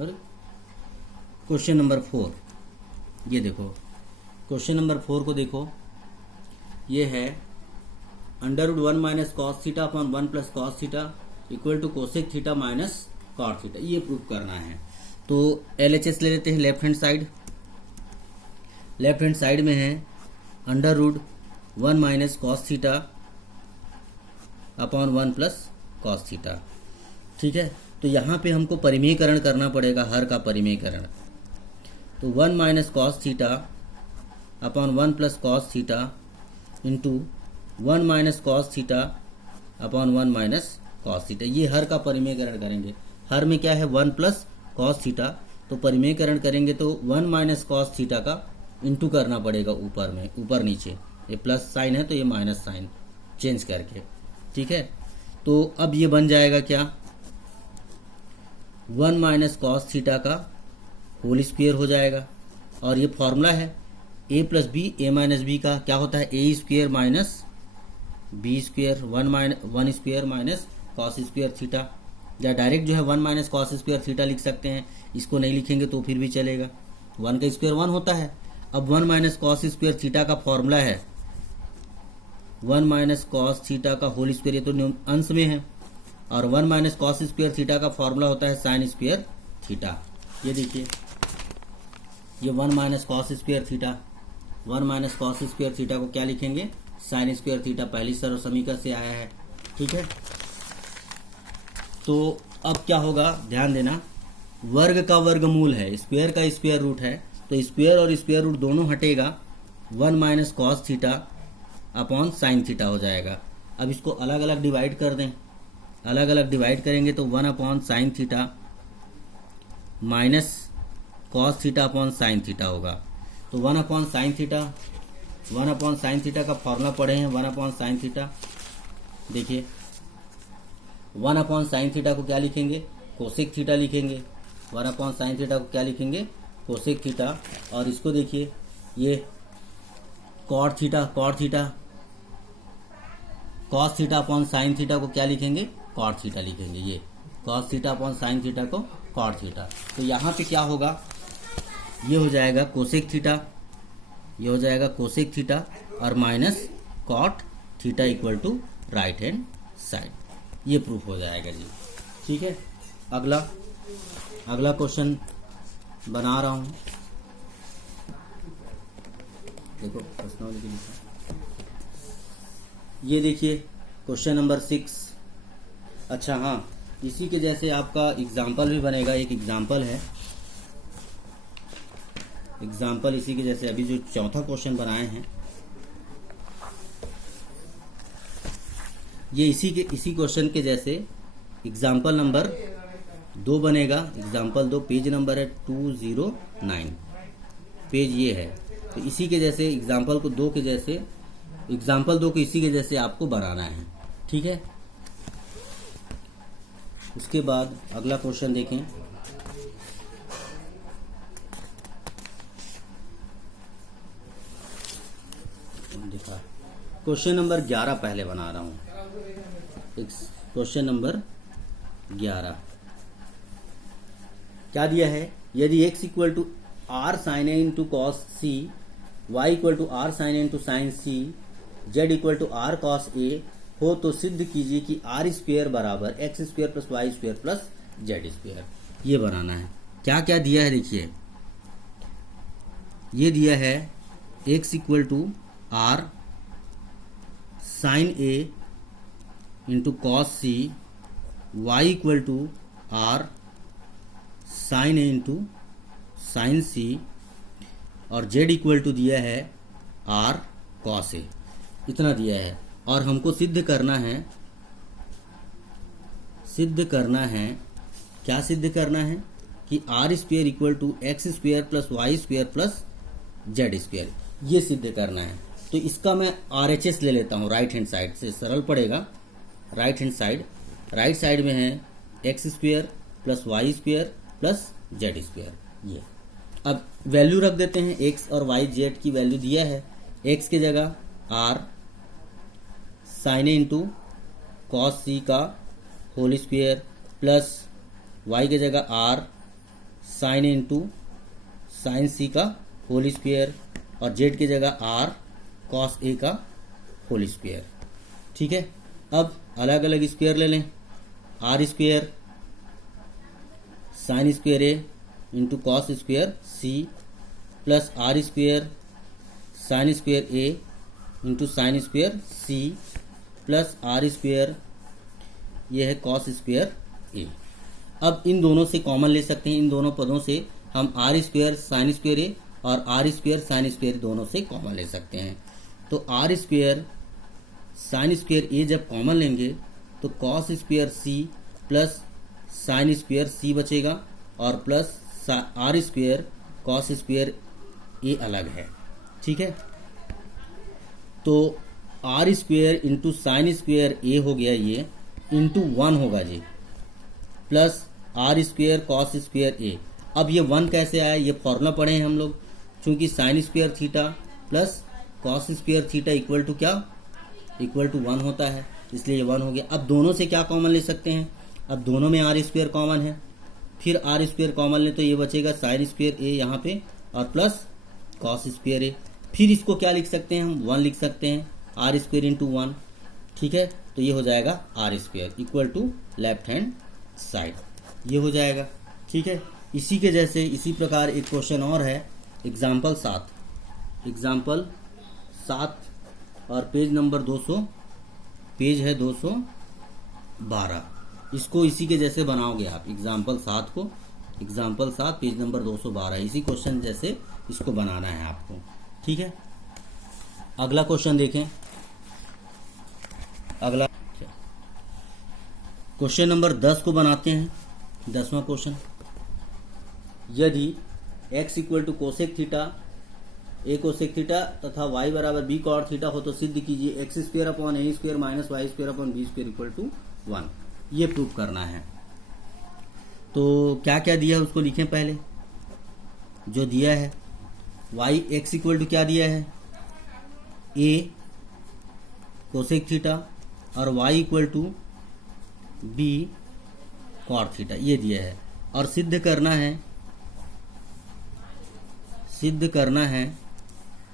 और question number 4, ये देखो क्वेश्चन नंबर 4 को देखो, ये है √1 minus cos theta upon 1 plus cos theta equal to cosec theta minus cot theta, ये प्रूफ करना है। तो LHS ले लेते हैं। लेफ्ट हैंड साइड में है √1 minus cos theta upon 1 plus cos theta, ठीक है। तो यहाँ पे हमको परिमेयकरण करना पड़ेगा, हर का परिमेयकरण। तो 1 minus cos theta upon 1 plus cos theta into 1 minus cos theta upon 1 minus cos theta, ये हर का परिमेयकरण करेंगे। हर में क्या है 1 प्लस कॉस थीटा, तो परिमेयकरण करेंगे तो 1 माइनस कॉस थीटा का इंटू करना पड़ेगा ऊपर में, ऊपर नीचे, ये प्लस साइन है तो ये माइनस साइन चेंज करके, ठीक है। तो अब ये बन जाएगा क्या, 1 माइनस कॉस थीटा का होल स्क्वायर हो जाएगा। और ये फॉर्मूला है a plus B, A minus B का क्या होता है a square minus B square, 1 square minus cos square theta, या डायरेक्ट जो है 1 माइनस कॉस स्क्वायर थीटा लिख सकते हैं। इसको नहीं लिखेंगे तो फिर भी चलेगा, 1 का स्क्वायर 1 होता है। अब 1 माइनस कॉस स्क्वायर थीटा का फॉर्मूला है 1 माइनस कॉस थीटा का होल स्क्वायर, ये तो अंश में है, और 1 माइनस कॉस स्क्वायर थीटा का फॉर्मूला होता है साइन स्क्वायर थीटा। ये देखिए, ये 1 minus cos square theta, 1 minus cos square theta को क्या लिखेंगे, साइन स्क्वायर थीटा, पहली सरल समीकरण से आया है, ठीक है। तो अब क्या होगा, ध्यान देना, वर्ग का वर्गमूल है, स्क्वायर का स्क्वायर रूट है, तो स्क्वायर और स्क्वायर रूट दोनों हटेगा, 1 minus cos theta upon sine theta हो जाएगा। अब इसको अलग अलग डिवाइड कर दें, अलग अलग डिवाइड करेंगे तो 1 upon sine theta minus cos theta upon sine theta होगा। तो 1 upon sine theta, 1 upon sine theta का फॉर्मूला पढ़े हैं, 1 अपॉन साइन थीटा, देखिए 1 अपॉन साइन थीटा को क्या लिखेंगे, कोसेक थीटा लिखेंगे। 1 अपॉन साइन थीटा को क्या लिखेंगे, कोसेक थीटा। और इसको देखिए, ये cot theta, cos theta upon sine theta को क्या लिखेंगे, कॉट थीटा लिखेंगे। ये cos theta upon sine theta को कॉट थीटा। तो यहाँ पे क्या होगा, ये हो जाएगा कोसेक थीटा, ये हो जाएगा कोसेक थीटा और minus cot theta equal to right hand side, ये प्रूफ हो जाएगा जी, ठीक है। अगला क्वेश्चन बना रहा हूँ, देखो प्रश्नावली के लिए, ये देखिए क्वेश्चन नंबर 6। अच्छा हाँ, इसी के जैसे आपका एग्जाम्पल भी बनेगा, एक एग्जाम्पल है, एग्जाम्पल इसी के जैसे अभी जो चौथा क्वेश्चन बनाए हैं, ये इसी क्वेश्चन के जैसे एग्जाम्पल नंबर 2 बनेगा। एग्जाम्पल 2 पेज नंबर है 209, पेज ये है। तो इसी के जैसे एग्जाम्पल 2 को इसी के जैसे आपको बनाना है, ठीक है। उसके बाद अगला क्वेश्चन देखें, देखा क्वेश्चन नंबर 11 पहले बना रहा हूँ। क्वेश्चन नंबर 11 क्या दिया है, यदि x equal to R sine A into cos C, Y equal to R sine A into sine C, Z equal to R cos A हो तो सिद्ध कीजिए कि आर स्क्वेयर बराबर X square plus Y square plus Z square. ये बनाना है। क्या क्या दिया है देखिए, ये दिया है x equal to R sine A into cos C, Y equal to R sine A into sine C, और जेड इक्वल टू दिया है आर कॉस ए, इतना दिया है। और हमको सिद्ध करना है, क्या सिद्ध करना है कि R square equal to X square plus Y square plus Z square, ये सिद्ध करना है। तो इसका मैं RHS ले लेता हूँ, राइट हैंड साइड से सरल पड़ेगा। Right hand side, right side में है X square plus Y square plus Z square. ये अब वैल्यू रख देते हैं, एक्स और वाई जेड की वैल्यू दिया है। एक्स की जगह R sine A into cos C का होल स्क्वेयर प्लस वाई की जगह R sine into sine C का होल स्क्वायर और जेड की जगह आर कॉस ए का होल स्क्वायर। ठीक है, अब अलग अलग स्क्वायर ले लें। R square sine square A into cos square C plus R square sine square A into sine square C plus R square ये है कॉस स्क्वायर ए। अब इन दोनों से कॉमन ले सकते हैं, इन दोनों पदों से हम आर स्क्वायर साइन स्क्वायर ए और आर स्क्वायर साइन स्क्वायर दोनों से कॉमन ले सकते हैं। तो R square sine square A जब कॉमन लेंगे तो cos square C plus sine square C बचेगा और plus R square cos square A अलग है। ठीक है, तो R square into sine square A हो गया, ये इंटू 1 होगा जी, plus R square cos square A. अब ये 1 कैसे आया, ये फॉर्मूला पढ़े हैं हम लोग, क्योंकि sine square theta plus cos square theta equal to क्या, इक्वल टू 1 होता है, इसलिए ये 1 हो गया। अब दोनों से क्या कॉमन ले सकते हैं, अब दोनों में आर स्क्वायर कॉमन है, फिर आर स्क्वायर कॉमन ले तो ये बचेगा साइन स्क्वायर ए यहाँ पे और प्लस कॉस स्क्वायर ए। फिर इसको क्या लिख सकते हैं हम, 1 लिख सकते हैं, आर स्क्वायर इंटू 1। ठीक है, तो ये हो जाएगा R square equal to left hand side, ये हो जाएगा। ठीक है, इसी के जैसे इसी प्रकार एक क्वेश्चन और है, एग्जाम्पल 7 और पेज नंबर 200, पेज है 212। इसको इसी के जैसे बनाओगे आप, एग्जाम्पल 7 को, एग्जाम्पल 7 पेज नंबर 212, इसी क्वेश्चन जैसे इसको बनाना है आपको। ठीक है, अगला क्वेश्चन देखें। अगला क्वेश्चन नंबर 10 को बनाते हैं, 10वां क्वेश्चन। यदि x equal to cosec theta A cosec theta तथा y बराबर बी कॉट थीटा हो तो सिद्ध कीजिए X square upon A square minus Y square upon B square equal to 1। ये प्रूव करना है। तो क्या क्या दिया है उसको लिखें पहले। जो दिया है y x इक्वल टू क्या दिया है, a कोसेक थीटा और y equal to b cot theta, ये दिया है। और सिद्ध करना है,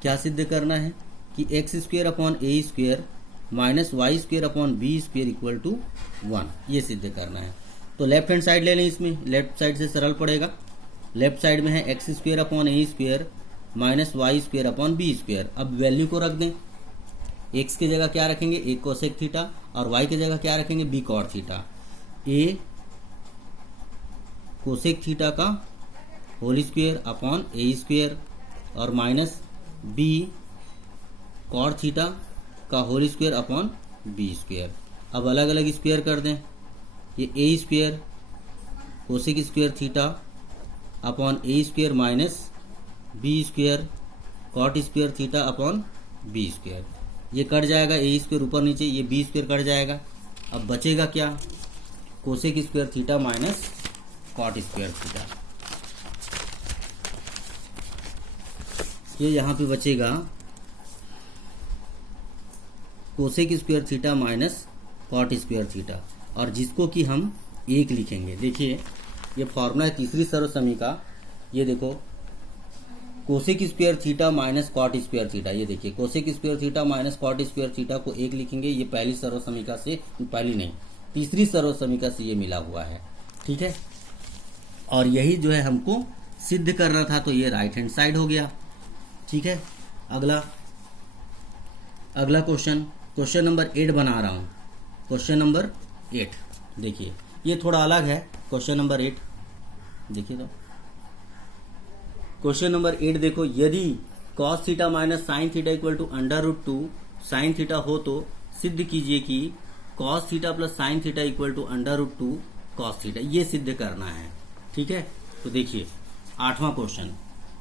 क्या सिद्ध करना है कि X square upon A square minus Y square upon B square equal to 1, ये सिद्ध करना है। तो लेफ्ट हैंड साइड ले लें, इसमें लेफ्ट साइड से सरल पड़ेगा। लेफ्ट साइड में है X square upon A square minus Y square upon B square. अब वैल्यू को रख दें, एक्स की जगह क्या रखेंगे, ए कोसेक थीटा, और वाई की जगह क्या रखेंगे, B cot theta. A cosec theta का whole square upon A square और माइनस बी कॉट थीटा का whole square upon B square. अब अलग अलग स्क्वायर कर दें, ये A square cosec square theta upon A square minus B square cot square theta upon B square, ये कट जाएगा, ए स्क्वायर ऊपर नीचे, ये बी स्क्वायर कट जाएगा। अब बचेगा क्या, cosec square theta minus cot square theta, ये यहाँ पे बचेगा cosec square theta minus cot square theta, और जिसको कि हम 1 लिखेंगे। देखिए ये फॉर्मूला है तीसरी सर्वसमी का, ये देखो cosec square theta minus cot square theta, ये देखिए cosec square theta minus cot square theta को 1 लिखेंगे। ये पहली सर्वसमीका से, पहली नहीं तीसरी सर्वसमीका से ये मिला हुआ है। ठीक है, और यही जो है हमको सिद्ध करना था, तो ये राइट हैंड साइड हो गया। ठीक है, अगला क्वेश्चन नंबर 8 बना रहा हूँ। क्वेश्चन नंबर 8 देखिए, ये थोड़ा अलग है। क्वेश्चन नंबर 8 देखिए, तो क्वेश्चन नंबर 8 देखो, यदि cos theta minus sine theta equal to √2 sine theta हो तो सिद्ध कीजिए कि cos theta plus sine theta equal to √2 cos theta, ये सिद्ध करना है। ठीक है, तो देखिए 8वां क्वेश्चन,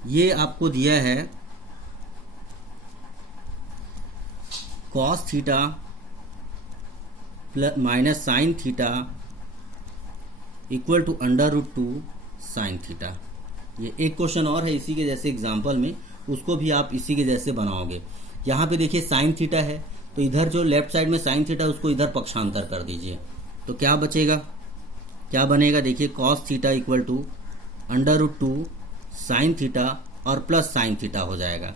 ये आपको दिया है cos theta plus minus sine theta equal to √2 sine theta. ये एक क्वेश्चन और है इसी के जैसे एग्जाम्पल में, उसको भी आप इसी के जैसे बनाओगे। यहाँ पे देखिए साइन थीटा है, तो इधर जो लेफ्ट साइड में साइन थीटा उसको इधर पक्षांतर कर दीजिए, तो क्या बचेगा, क्या बनेगा, देखिए cos theta equal to √2 sine theta और प्लस साइन थीटा हो जाएगा।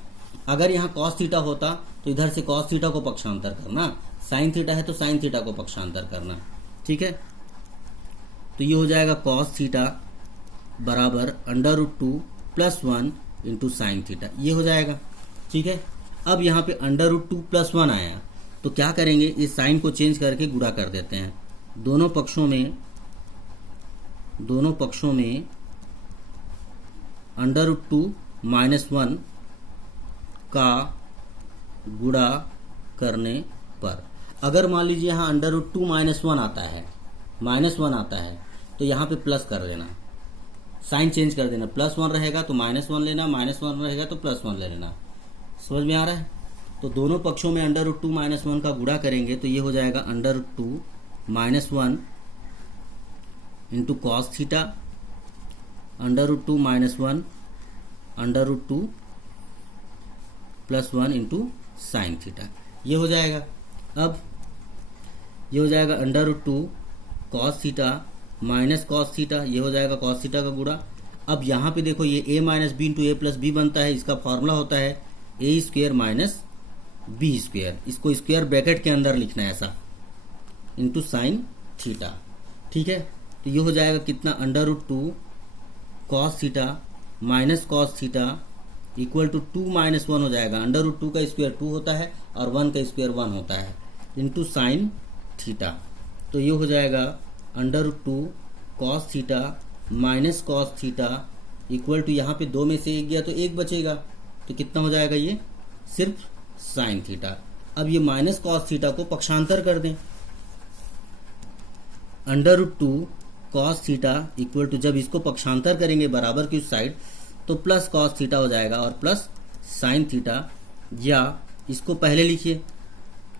अगर यहाँ कॉस थीटा होता तो इधर से कॉस थीटा को पक्षांतर करना, साइन थीटा है तो साइन थीटा को पक्षांतर करना। ठीक है, तो ये हो जाएगा कॉस थीटा बराबर √2 + 1 इंटू साइन थीटा, ये हो जाएगा। ठीक है, अब यहाँ पे √2 + 1 आया तो क्या करेंगे, इस साइन को चेंज करके गुणा कर देते हैं। दोनों पक्षों में √2 - 1 का गुणा करने पर, अगर मान लीजिए यहाँ √2 - 1 आता है, -1 आता है तो यहाँ पे प्लस कर देना, साइन चेंज कर देना, +1 रहेगा तो -1 लेना, -1 रहेगा तो +1 ले लेना। समझ में आ रहा है? तो दोनों पक्षों में √2 - 1 का गुणा करेंगे तो ये हो जाएगा √2 - 1 into cos theta, √2 - 1 √2 + 1 into sine theta, ये हो जाएगा। अब ये हो जाएगा √2 cos theta minus cos theta, ये हो जाएगा कॉस थीटा का गुणा। अब यहाँ पे देखो ये a - b into a + b बनता है, इसका फॉर्मूला होता है a² - b², इसको स्क्वायर ब्रैकेट के अंदर लिखना है ऐसा, इंटू साइन थीटा। ठीक है, तो ये हो जाएगा कितना, √2 cos theta minus cos theta equal to 2 - 1 हो जाएगा। √2 का स्क्वायर 2 होता है और 1 का स्क्वायर 1 होता है, इंटू साइन थीटा। तो ये हो जाएगा √2 cos theta minus cos theta equal to, यहाँ पे 2 में से 1 गया तो 1 बचेगा, तो कितना हो जाएगा, ये सिर्फ साइन थीटा। अब ये माइनस कॉस थीटा को पक्षांतर कर दें, √2 कॉस थीटा इक्वल टू, जब इसको पक्षांतर करेंगे बराबर की उस साइड तो प्लस कॉस थीटा हो जाएगा और प्लस साइन थीटा, या इसको पहले लिखिए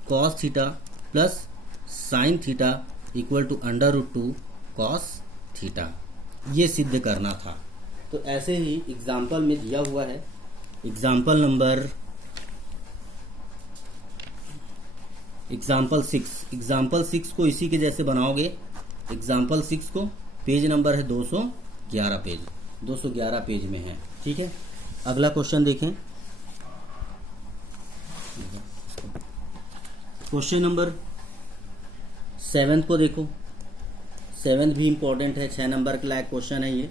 cos theta plus sine theta equal to √2 cos theta, ये सिद्ध करना था। तो ऐसे ही एग्जाम्पल में दिया हुआ है, एग्जाम्पल 6 को इसी के जैसे बनाओगे। एग्जाम्पल 6 को पेज नंबर है 211 पेज में है। ठीक है, अगला क्वेश्चन देखें, क्वेश्चन नंबर 7 को देखो। 7 भी इंपॉर्टेंट है, 6 नंबर के लायक क्वेश्चन है ये।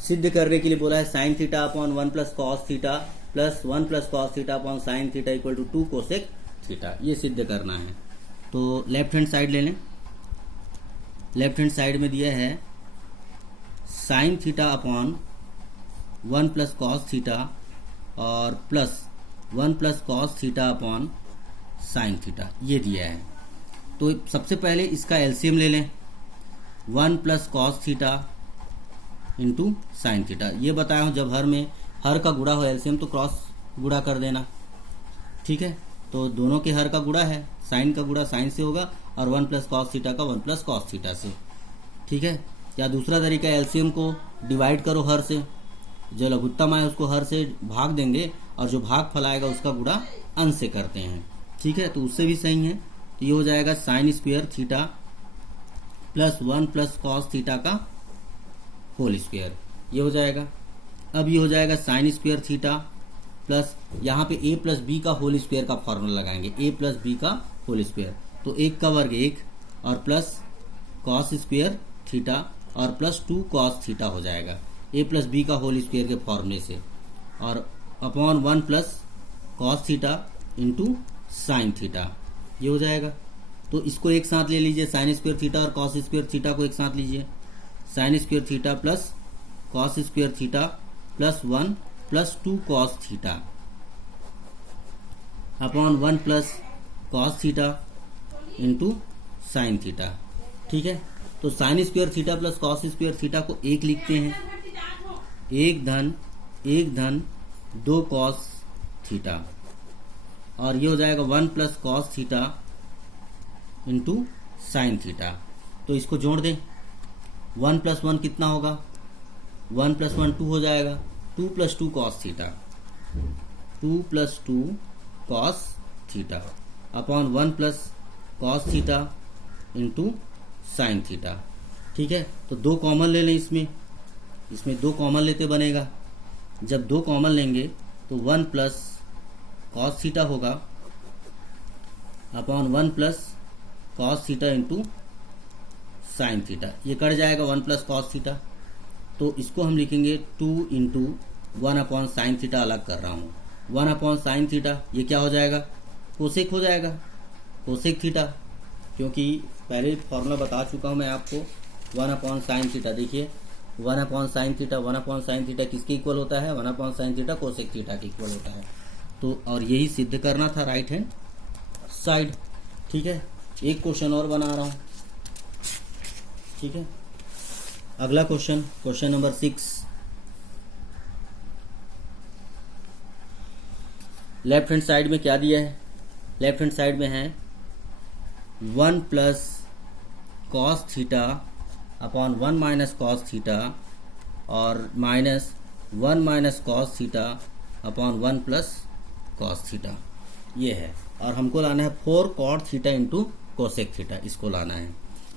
सिद्ध करने के लिए बोला है sine theta upon 1 + cos theta plus 1 + cos theta upon sine theta equal to 2 cosec theta, ये सिद्ध करना है। तो लेफ्ट हैंड साइड ले लें। लेफ्ट हैंड साइड में दिया है sine theta upon 1 + cos theta और plus 1 + cos theta upon sine theta, ये दिया है। तो सबसे पहले इसका एलसीएम ले लें, 1 + cos theta into sine theta. ये बताया हूँ जब हर का गुणा हो एलसीएम तो क्रॉस गुणा कर देना। ठीक है, तो दोनों के हर का गुणा है, साइन का गुणा साइन से होगा और 1 + कॉस थीटा का 1 + कॉस थीटा से। ठीक है, या दूसरा तरीका एलसीएम को डिवाइड करो हर से, जो लघुत्तम आए उसको हर से भाग देंगे और जो भाग फलाएगा उसका गुणा अंश से करते हैं। ठीक है, तो उससे भी सही है। तो ये हो जाएगा sin² theta plus 1 + cos theta का होल स्क्वायर, ये हो जाएगा। अब ये हो जाएगा sin² थीटा प्लस, यहाँ पे a + b का होल स्क्वायर का फॉर्मूला लगाएंगे, a + b का होल स्क्वायर, तो 1 का वर्ग 1 और प्लस cos² थीटा और प्लस 2 cos थीटा हो जाएगा a + b का होल स्क्वायर के फॉर्मूले से, और upon 1 + cos theta into sine theta, ये हो जाएगा। तो इसको एक साथ ले लीजिए, sin² थीटा और cos² थीटा को एक साथ लीजिए, sin² theta plus cos² theta plus 1 + 2 cos theta upon 1 + cos theta into sine theta. ठीक है, तो sin² theta plus cos² theta को एक लिखते हैं, 1 धन 2 cos थीटा, और ये हो जाएगा 1 + cos theta into sine theta. तो इसको जोड़ दें, 1 + 1 कितना होगा, 1 + 1 2 हो जाएगा, 2 + 2 cos theta, 2 + 2 cos theta upon 1 + cos theta into sine theta. ठीक है, तो 2 कॉमन ले लें इसमें, इसमें 2 कॉमन लेते बनेगा। जब 2 कॉमन लेंगे तो 1 प्लस कॉस थीटा होगा upon 1 plus cos theta into sine theta. ये कट जाएगा 1 प्लस कॉस थीटा, तो इसको हम लिखेंगे 2 इंटू 1 अपॉन साइन थीटा। अलग कर रहा हूँ 1 अपॉन साइन थीटा, ये क्या हो जाएगा, कोसेक हो जाएगा, कोसेक थीटा, क्योंकि पहले फॉर्मूला बता चुका हूँ मैं आपको 1 अपॉन साइन थीटा। देखिए 1 upon sine theta, 1 upon sine theta किसके इक्वल होता है, 1 upon sine theta cosec theta के इक्वल होता है। तो और यही सिद्ध करना था राइट हैंड साइड। ठीक है, एक क्वेश्चन और बना रहा हूँ। ठीक है, अगला question, question number 6। Left hand side में क्या दिया है, लेफ्ट हैंड साइड में है 1 plus cos theta upon 1 minus cos theta और minus 1 minus cos theta upon 1 plus cos theta, ये है। और हमको लाना है 4 cot theta into cosec theta, इसको लाना है।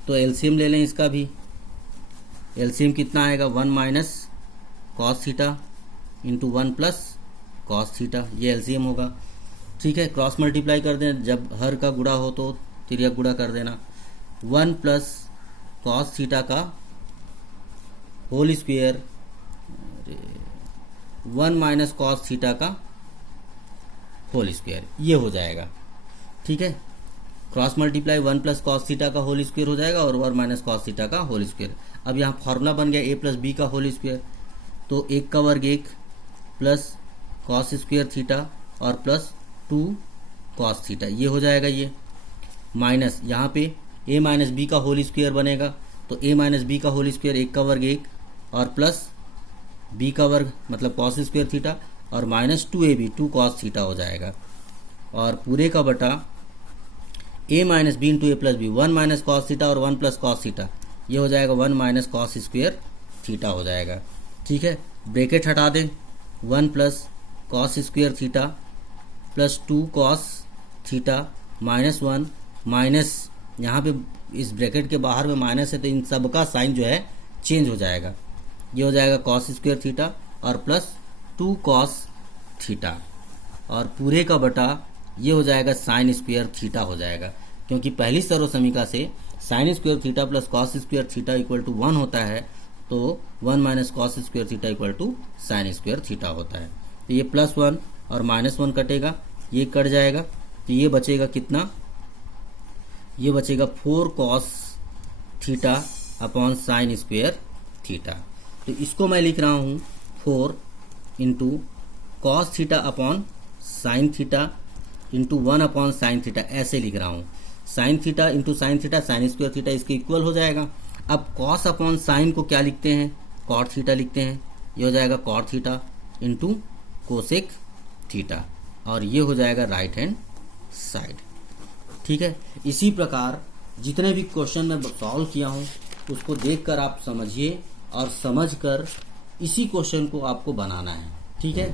तो एलसीएम ले लें इसका भी। एलसीएम कितना आएगा, 1 minus cos theta into 1 plus cos theta, ये एलसीएम होगा। ठीक है, क्रॉस मल्टीप्लाई कर दें, जब हर का गुणा हो तो तिर्यक गुणा कर देना। 1 प्लस कॉस थीटा का whole square 1 minus cos theta का होल स्क्वायर, ये हो जाएगा। ठीक है, cross multiply 1 plus cos theta का होल स्क्वायर हो जाएगा और 1 माइनस कॉस थीटा का होल स्क्वायर। अब यहाँ फॉर्मूला बन गया a प्लस बी का होल स्क्वायर, तो 1 का वर्ग 1 प्लस कॉस स्क्वायर थीटा और प्लस 2 कॉस थीटा, ये हो जाएगा। ये माइनस यहाँ पे a माइनस बी का होल स्क्वायर बनेगा, तो a माइनस बी का होल स्क्वायर 1 का वर्ग 1 और प्लस b का वर्ग मतलब कॉस स्क्वायर थीटा और माइनस 2ab 2 कॉस थीटा हो जाएगा। और पूरे का बटा a minus B into A plus B 1 minus cos theta और 1 प्लस कॉस थीटा, ये हो जाएगा 1 माइनस कॉस स्क्वायर थीटा हो जाएगा। ठीक है, ब्रैकेट हटा दें, 1 plus cos square theta plus 2 cos theta minus 1 minus यहाँ पे इस ब्रैकेट के बाहर में माइनस है तो इन सब का साइन जो है चेंज हो जाएगा। ये हो जाएगा कॉस स्क्वायर थीटा और प्लस 2 कॉस थीटा और पूरे का बटा ये हो जाएगा साइन स्क्वायर थीटा हो जाएगा, क्योंकि पहली सर्वसमीका से sine square theta plus cos square theta equal to 1 होता है, तो 1 minus cos square theta equal to sine square theta होता है। तो ये प्लस 1 और माइनस 1 कटेगा, ये कट जाएगा, तो ये बचेगा कितना, ये बचेगा 4 cos theta upon sign square theta. तो इसको मैं लिख रहा हूँ 4 into cos theta upon sine theta into 1 upon sine theta, ऐसे लिख रहा हूँ। Sine theta into sine theta sine square theta इसके इक्वल हो जाएगा। अब कॉस अपॉन साइन को क्या लिखते हैं, कॉट थीटा लिखते हैं, ये हो जाएगा cot theta into cosec theta और ये हो जाएगा राइट हैंड साइड। ठीक है, इसी प्रकार जितने भी क्वेश्चन मैं सॉल्व किया हूँ उसको देखकर आप समझिए और समझकर इसी क्वेश्चन को आपको बनाना है। ठीक है।